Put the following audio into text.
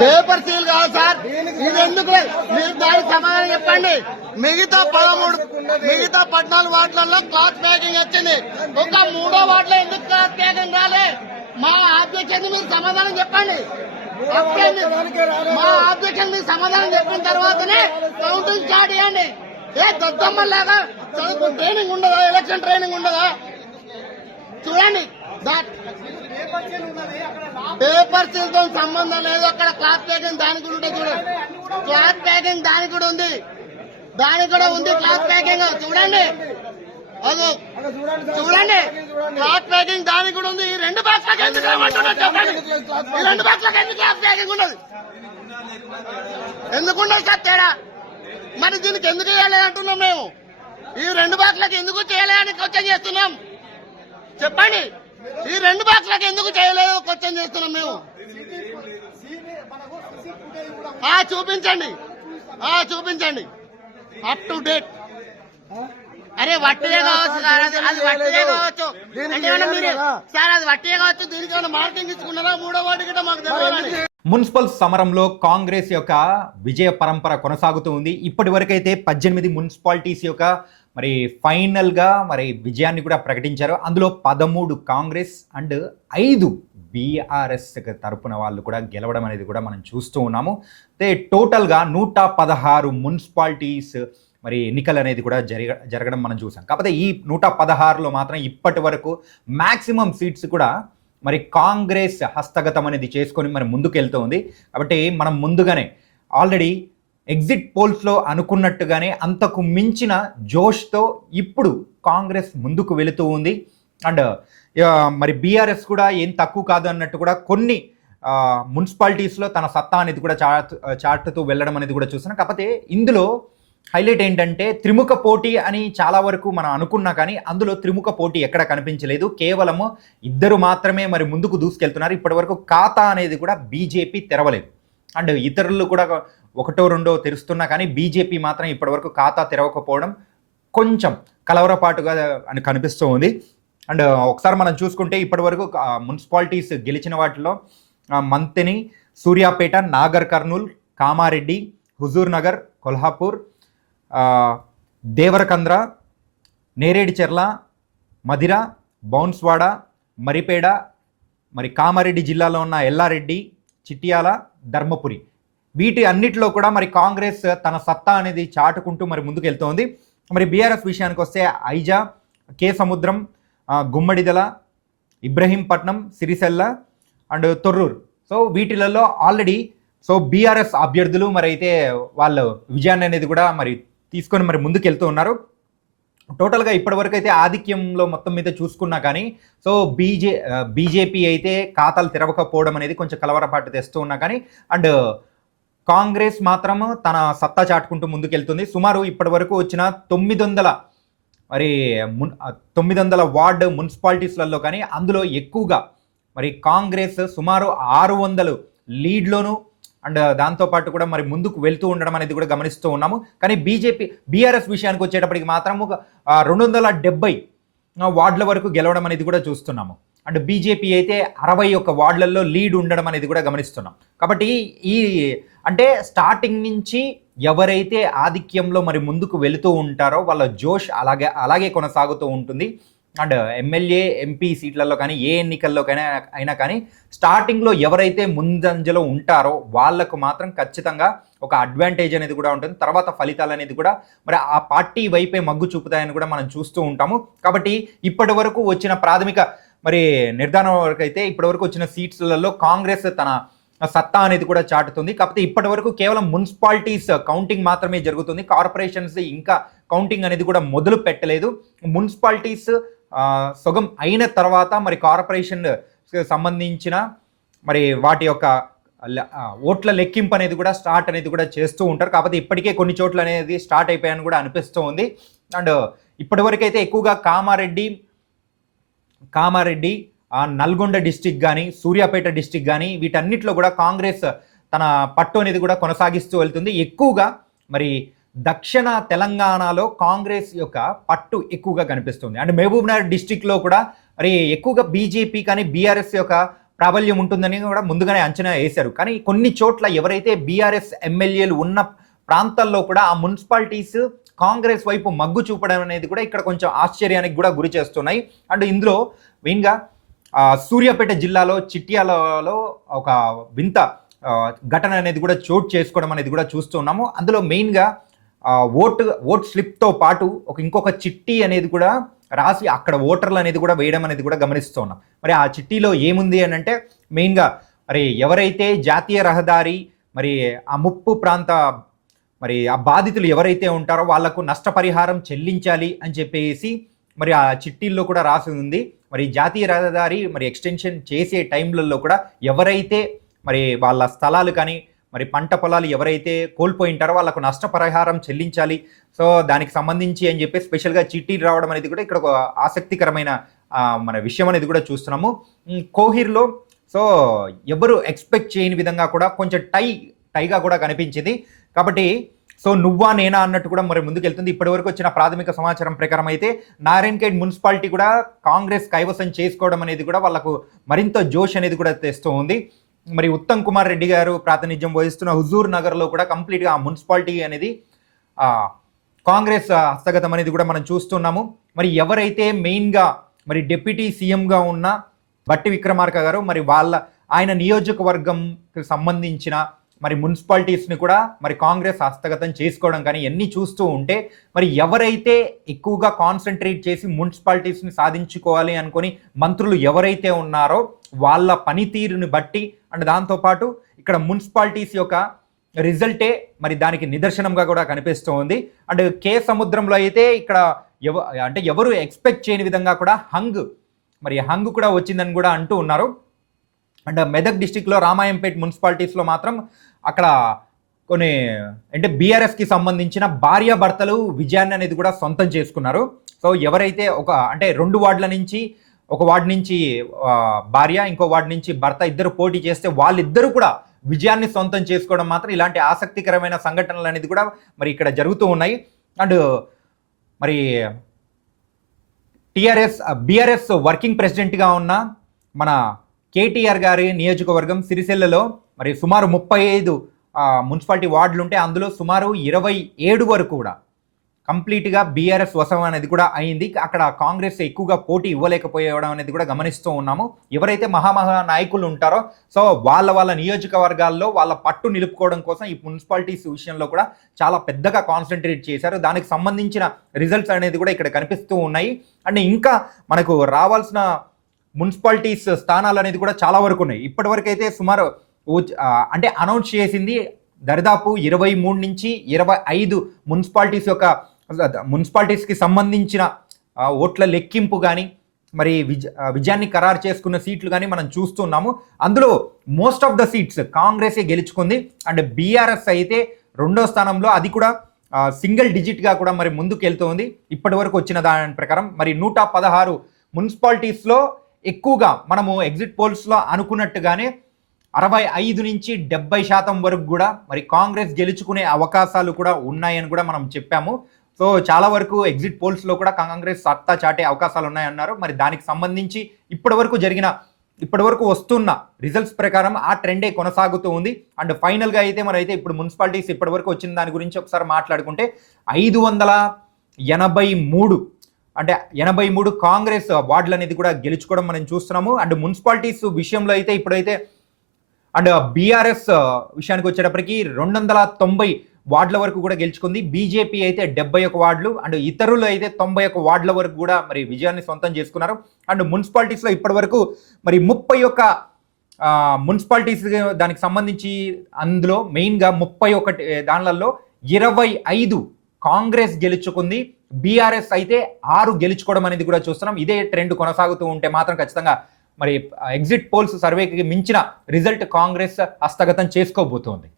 Paper seal కాదు sir, ఇది ఎందుకు? మీరు దానికి సమాధానం చెప్పండి. మిగతా 14 వార్డులలో క్లాత్ ప్యాకింగ్ వచ్చింది, ఒక 3వ వార్డులో ఎందుకు క్లాత్ ప్యాకింగ్ రాలే? మా ఆబ్జెక్షన్ మీరు సమాధానం చెప్పండి. మా ఆబ్జెక్షన్ మీరు సమాధానం చెప్పిన తర్వాతనే కౌంటింగ్ స్టార్ట్ చేయండి. ఏ దద్దమ్మలాగా చదువు ట్రైనింగ్ ఉండదా? ఎలక్షన్ ట్రైనింగ్ ఉండదా? చూడండి, పేపర్ సీల్ తో సంబంధం లేదు. అక్కడ క్లాత్ ప్యాకింగ్ దానికి కూడా ఉంటుంది. చూడండి, క్లాత్ ప్యాకింగ్ దానికి కూడా ఉంది, క్లాత్ ప్యాకింగ్ చూడండి. అదో చూడండి, క్లాత్ ప్యాకింగ్ దానికి కూడా ఉంది. ఈ 2 బాక్స్లకు ఎందుకు ఏమంటున్నారు చెప్పండి? ఈ 2 బాక్స్లకు ఎందుకు క్లాత్ ప్యాకింగ్ ఉండదు? ఎందుకుండదు సార్ తేడా? మరి దీనికి ఎందుకు చేయలేదు అంటున్నాం మేము. ఈ 2 బాక్స్లకు ఎందుకు చేయలేదని క్వశ్చన్ చేస్తున్నాం. చెప్పండి, ఈ 2 బాక్స్లకు ఎందుకు చేయలేదు క్వశ్చన్ చేస్తున్నాం మేము. చూపించండి అప్ టు డేట్. అరే వట్టిదే కావచ్చు సార్, అది వట్టిదే కావచ్చు సార్, అది వట్టిదే కావచ్చు. దీనికైనా మార్కింగ్ ఇచ్చుకున్నారా 3వ వార్డు గిట్ట మాకు తెలియాలని. మున్సిపల్ సమరంలో కాంగ్రెస్ యొక్క విజయ పరంపర కొనసాగుతూ ఉంది. ఇప్పటి వరకైతే 18 మున్సిపాలిటీస్ యొక్క మరి ఫైనల్గా మరి విజయాన్ని కూడా ప్రకటించారు. అందులో 13 కాంగ్రెస్ అండ్ 5 బీఆర్ఎస్ తరపున వాళ్ళు కూడా గెలవడం అనేది కూడా మనం చూస్తూ ఉన్నాము. అయితే టోటల్గా 116 మున్సిపాలిటీస్ మరి ఎన్నికలు అనేది కూడా జరగడం మనం చూసాం. కాకపోతే ఈ 116లో మాత్రం ఇప్పటి వరకు మ్యాక్సిమం సీట్స్ కూడా మరి కాంగ్రెస్ హస్తగతం అనేది చేసుకొని మరి ముందుకు వెళ్తూ ఉంది. కాబట్టి మనం ముందుగానే ఆల్రెడీ ఎగ్జిట్ పోల్స్లో అనుకున్నట్టుగానే అంతకు మించిన జోష్తో ఇప్పుడు కాంగ్రెస్ ముందుకు వెళుతూ ఉంది. అండ్ మరి బీఆర్ఎస్ కూడా ఏం తక్కువ కాదు అన్నట్టు కూడా కొన్ని మున్సిపాలిటీస్లో తన సత్తా అనేది కూడా చాటుతూ వెళ్ళడం అనేది కూడా చూస్తున్నాం. కాకపోతే ఇందులో హైలైట్ ఏంటంటే త్రిముఖ పోటీ అని చాలా వరకు మనం అనుకున్నా, కానీ అందులో త్రిముఖ పోటీ ఎక్కడ కనిపించలేదు. కేవలము 2 మాత్రమే మరి ముందుకు దూసుకెళ్తున్నారు. ఇప్పటి వరకు ఖాతా అనేది కూడా బీజేపీ తెరవలేదు. అండ్ ఇతరులు కూడా 1, 2 తెరుస్తున్నా కానీ బీజేపీ మాత్రం ఇప్పటివరకు ఖాతా తెరవకపోవడం కొంచెం కలవరపాటుగా అని కనిపిస్తూ ఉంది. అండ్ ఒకసారి మనం చూసుకుంటే ఇప్పటివరకు మున్సిపాలిటీస్ గెలిచిన వాటిలో మంతెని, సూర్యాపేట, నాగర్ కర్నూల్, కామారెడ్డి, హుజూర్ నగర్, కొల్హాపూర్, దేవరకంద్ర, నేరేడిచెర్ల, మధిర, బౌన్స్వాడ, మరిపేడ, మరి కామారెడ్డి జిల్లాలో ఉన్న ఎల్లారెడ్డి, చిట్యాల, ధర్మపురి, వీటి అన్నిటిలో కూడా మరి కాంగ్రెస్ తన సత్తా అనేది చాటుకుంటూ మరి ముందుకు వెళ్తోంది. మరి బీఆర్ఎస్ విషయానికి వస్తే Aija, Kesamudram, Gummadidala, Ibrahimpatnam, Sirisilla and Thorrur. So వీటిలలో ఆల్రెడీ బీఆర్ఎస్ అభ్యర్థులు మరి అయితే వాళ్ళు విజయాన్ని అనేది కూడా మరి తీసుకొని మరి ముందుకు వెళ్తూ ఉన్నారు. టోటల్గా ఇప్పటివరకు అయితే ఆధిక్యంలో మొత్తం మీద చూసుకున్నా కానీ బీజేపీ అయితే ఖాతాలు తెరవకపోవడం అనేది కొంచెం కలవరపాటు తెస్తూ ఉన్నా కానీ అండ్ కాంగ్రెస్ మాత్రం తన సత్తా చాటుకుంటూ ముందుకెళ్తుంది. సుమారు ఇప్పటి వరకు వచ్చిన 900 వార్డు మున్సిపాలిటీస్లలో కానీ అందులో ఎక్కువగా మరి కాంగ్రెస్ సుమారు 600 లీడ్లోను అండ్ దాంతోపాటు కూడా మరి ముందుకు వెళ్తూ ఉండడం అనేది కూడా గమనిస్తూ ఉన్నాము. కానీ బీఆర్ఎస్ విషయానికి వచ్చేటప్పటికి మాత్రం 270 వార్డుల వరకు గెలవడం అనేది కూడా చూస్తున్నాము. అండ్ బీజేపీ అయితే 61 వార్డులలో లీడ్ ఉండడం అనేది కూడా గమనిస్తున్నాం. కాబట్టి అంటే స్టార్టింగ్ నుంచి ఎవరైతే ఆధిక్యంలో మరి ముందుకు వెళుతూ ఉంటారో వాళ్ళ జోష్ అలాగే కొనసాగుతూ ఉంటుంది. అండ్ ఎమ్మెల్యే, ఎంపీ సీట్లలో కానీ ఏ ఎన్నికల్లో అయినా కానీ స్టార్టింగ్లో ఎవరైతే ముందంజలో ఉంటారో వాళ్లకు మాత్రం ఖచ్చితంగా ఒక అడ్వాంటేజ్ అనేది కూడా ఉంటుంది. తర్వాత ఫలితాలు అనేది కూడా మరి ఆ పార్టీ వైపే మగ్గు చూపుతాయని కూడా మనం చూస్తూ ఉంటాము. కాబట్టి ఇప్పటి వరకు వచ్చిన ప్రాథమిక మరి నిర్ధారణ వరకు అయితే ఇప్పటి వరకు వచ్చిన సీట్స్లలో కాంగ్రెస్ తన సత్తా అనేది కూడా చాటుతుంది. కాకపోతే ఇప్పటి వరకు కేవలం మున్సిపాలిటీస్ కౌంటింగ్ మాత్రమే జరుగుతుంది. కార్పొరేషన్స్ ఇంకా కౌంటింగ్ అనేది కూడా మొదలు పెట్టలేదు. మున్సిపాలిటీస్ సగం అయిన తర్వాత మరి కార్పొరేషన్ సంబంధించిన మరి వాటి యొక్క ఓట్ల లెక్కింపు అనేది కూడా స్టార్ట్ అనేది కూడా చేస్తూ ఉంటారు. కాకపోతే ఇప్పటికే కొన్ని చోట్ల అనేది స్టార్ట్ అయిపోయాయని కూడా అనిపిస్తూ ఉంది. అండ్ ఇప్పటివరకైతే ఎక్కువగా కామారెడ్డి నల్గొండ డిస్టిక్ కానీ సూర్యాపేట డిస్టిక్ కానీ వీటన్నిటిలో కూడా కాంగ్రెస్ తన పట్టు అనేది కూడా కొనసాగిస్తూ వెళ్తుంది. ఎక్కువగా మరి దక్షిణ తెలంగాణలో కాంగ్రెస్ యొక్క పట్టు ఎక్కువగా కనిపిస్తుంది. అండ్ మహబూబ్నగర్ డిస్టిక్లో కూడా మరి ఎక్కువగా బీజేపీ కానీ బీఆర్ఎస్ యొక్క ప్రాబల్యం ఉంటుందని కూడా ముందుగానే అంచనా వేశారు. కానీ కొన్ని చోట్ల ఎవరైతే బీఆర్ఎస్ ఎమ్మెల్యేలు ఉన్న ప్రాంతాల్లో కూడా ఆ మున్సిపాలిటీస్ కాంగ్రెస్ వైపు మగ్గు చూపడం అనేది కూడా ఇక్కడ కొంచెం ఆశ్చర్యానికి కూడా గురి చేస్తున్నాయి. అండ్ ఇందులో మెయిన్గా సూర్యాపేట జిల్లాలో చిట్యాలలో ఒక వింత ఘటన అనేది కూడా చోటు చేసుకోవడం అనేది కూడా చూస్తున్నాము. అందులో మెయిన్గా ఓట్ స్లిప్తో పాటు ఇంకొక చిట్టి అనేది కూడా రాసి అక్కడ ఓటర్లు అనేది కూడా వేయడం అనేది కూడా గమనిస్తూ ఉన్నాం. మరి ఆ చిట్టీలో ఏముంది అని అంటే మెయిన్గా మరి ఎవరైతే జాతీయ రహదారి మరి ఆ ముప్పు ప్రాంత మరి ఆ బాధితులు ఎవరైతే ఉంటారో వాళ్లకు నష్టపరిహారం చెల్లించాలి అని చెప్పేసి మరి ఆ చిట్టీల్లో కూడా రాసి ఉంది. మరి జాతీయ రహదారి మరి ఎక్స్టెన్షన్ చేసే టైంలలో కూడా ఎవరైతే మరి వాళ్ళ స్థలాలు కానీ మరి పంట పొలాలు ఎవరైతే కోల్పోయి ఉంటారో వాళ్ళకు నష్టపరిహారం చెల్లించాలి. సో దానికి సంబంధించి అని చెప్పి స్పెషల్గా చిట్టీలు రావడం అనేది కూడా ఇక్కడ ఒక ఆసక్తికరమైన మన విషయం అనేది కూడా చూస్తున్నాము. కోహిర్లో సో ఎవరు ఎక్స్పెక్ట్ చేయని విధంగా కూడా కొంచెం టైగా కూడా కనిపించింది. కాబట్టి సో నువ్వా నేనా అన్నట్టు కూడా మరి ముందుకెళ్తుంది. ఇప్పటివరకు వచ్చిన ప్రాథమిక సమాచారం ప్రకారం అయితే నారాయణఖేడ్ మున్సిపాలిటీ కూడా కాంగ్రెస్ కైవసం చేసుకోవడం అనేది కూడా వాళ్ళకు మరింత జోష్ అనేది కూడా తెస్తూ ఉంది. మరి ఉత్తమ్ కుమార్ రెడ్డి గారు ప్రాతినిధ్యం వహిస్తున్న హుజూర్ నగర్లో కూడా కంప్లీట్గా ఆ మున్సిపాలిటీ అనేది కాంగ్రెస్ హస్తగతం అనేది కూడా మనం చూస్తున్నాము. మరి ఎవరైతే మెయిన్గా మరి డిప్యూటీ సీఎంగా ఉన్న బట్టి విక్రమార్క గారు మరి ఆయన నియోజకవర్గంకి సంబంధించిన మరి మున్సిపాలిటీస్ని కూడా మరి కాంగ్రెస్ హస్తగతం చేసుకోవడం కానీ ఇవన్నీ చూస్తూ ఉంటే మరి ఎవరైతే ఎక్కువగా కాన్సన్ట్రేట్ చేసి మున్సిపాలిటీస్ని సాధించుకోవాలి అనుకొని మంత్రులు ఎవరైతే ఉన్నారో వాళ్ళ పనితీరుని బట్టి అండ్ దాంతోపాటు ఇక్కడ మున్సిపాలిటీస్ యొక్క రిజల్టే మరి దానికి నిదర్శనంగా కూడా కనిపిస్తూ ఉంది. అండ్ సముద్రంలో అయితే ఇక్కడ ఎవరు ఎక్స్పెక్ట్ చేయని విధంగా కూడా హంగ్ కూడా వచ్చిందని కూడా అంటూ ఉన్నారు. అండ్ మెదక్ డిస్టిక్లో రామాయంపేట్ మున్సిపాలిటీస్లో మాత్రం అక్కడ కొన్ని బీఆర్ఎస్కి సంబంధించిన భార్యాభర్తలు విజయాన్ని అనేది కూడా సొంతం చేసుకున్నారు. సో ఎవరైతే రెండు వార్డుల నుంచి ఒక వార్డు నుంచి భార్య ఇంకో వార్డు నుంచి భర్త ఇద్దరు పోటీ చేస్తే వాళ్ళిద్దరూ కూడా విజయాన్ని సొంతం చేసుకోవడం మాత్రం ఇలాంటి ఆసక్తికరమైన సంఘటనలు అనేది కూడా మరి ఇక్కడ జరుగుతూ ఉన్నాయి. అండ్ మరి బీఆర్ఎస్ వర్కింగ్ ప్రెసిడెంట్గా ఉన్న మన కేటీఆర్ గారి నియోజకవర్గం సిరిసిల్లలో మరి సుమారు 35 మున్సిపాలిటీ వార్డులు ఉంటే అందులో సుమారు 27 వరకు కూడా కంప్లీట్గా బీఆర్ఎస్ వశం అనేది కూడా అయింది. అక్కడ కాంగ్రెస్ ఎక్కువగా పోటీ ఇవ్వలేకపోవడం అనేది కూడా గమనిస్తూ ఉన్నాము. ఎవరైతే మహా నాయకులు ఉంటారో సో వాళ్ళ నియోజకవర్గాల్లో వాళ్ళ పట్టు నిలుపుకోవడం కోసం ఈ మున్సిపాలిటీస్ విషయంలో కూడా చాలా పెద్దగా కాన్సన్ట్రేట్ చేశారు. దానికి సంబంధించిన రిజల్ట్స్ అనేది కూడా ఇక్కడ కనిపిస్తూ ఉన్నాయి. అండ్ ఇంకా మనకు రావాల్సిన మున్సిపాలిటీస్ స్థానాలు అనేది కూడా చాలా వరకు ఉన్నాయి. ఇప్పటివరకు అయితే సుమారు అనౌన్స్ చేసింది దరిదాపు 23 నుంచి 25 మున్సిపాలిటీస్కి సంబంధించిన ఓట్ల లెక్కింపు కానీ మరి విజయాన్ని ఖరారు చేసుకున్న సీట్లు కానీ మనం చూస్తున్నాము. అందులో మోస్ట్ ఆఫ్ ద సీట్స్ కాంగ్రెసే గెలుచుకుంది. అండ్ బీఆర్ఎస్ అయితే 2వ స్థానంలో, అది కూడా సింగిల్ డిజిట్గా కూడా మరి ముందుకు వెళ్తుంది. ఇప్పటి వరకు వచ్చిన దాని ప్రకారం మరి 116 మున్సిపాలిటీస్లో ఎక్కువగా మనము ఎగ్జిట్ పోల్స్లో అనుకున్నట్టుగానే 65 నుంచి 70% వరకు కూడా మరి కాంగ్రెస్ గెలుచుకునే అవకాశాలు కూడా ఉన్నాయని కూడా మనం చెప్పాము. సో చాలా వరకు ఎగ్జిట్ పోల్స్లో కూడా కాంగ్రెస్ సత్తా చాటే అవకాశాలు ఉన్నాయన్నారు. మరి దానికి సంబంధించి ఇప్పటి వరకు వస్తున్న రిజల్ట్స్ ప్రకారం ఆ ట్రెండే కొనసాగుతూ ఉంది. అండ్ ఫైనల్గా అయితే మరి అయితే ఇప్పుడు మున్సిపాలిటీస్ ఇప్పటి వరకు వచ్చిన దాని గురించి ఒకసారి మాట్లాడుకుంటే 583 కాంగ్రెస్ వార్డులు అనేది కూడా గెలుచుకోవడం మనం చూస్తున్నాము. అండ్ మున్సిపాలిటీస్ విషయంలో అయితే ఇప్పుడైతే అండ్ బీఆర్ఎస్ విషయానికి వచ్చేటప్పటికి 290 వార్డుల వరకు కూడా గెలుచుకుంది. బీజేపీ అయితే 71 వార్డులు అండ్ ఇతరులు అయితే 91 వార్డుల వరకు కూడా మరి విజయాన్ని సొంతం చేసుకున్నారు. అండ్ మున్సిపాలిటీస్లో ఇప్పటి వరకు మరి 31 మున్సిపాలిటీస్ దానికి సంబంధించి అందులో మెయిన్గా 31 దానిలలో 25 కాంగ్రెస్ గెలుచుకుంది. బీఆర్ఎస్ అయితే 6 గెలుచుకోవడం అనేది కూడా చూస్తున్నాం. ఇదే ట్రెండ్ కొనసాగుతూ ఉంటే మాత్రం ఖచ్చితంగా మరి ఎగ్జిట్ పోల్స్ సర్వేకి మించిన రిజల్ట్ కాంగ్రెస్ హస్తగతం చేసుకోబోతోంది.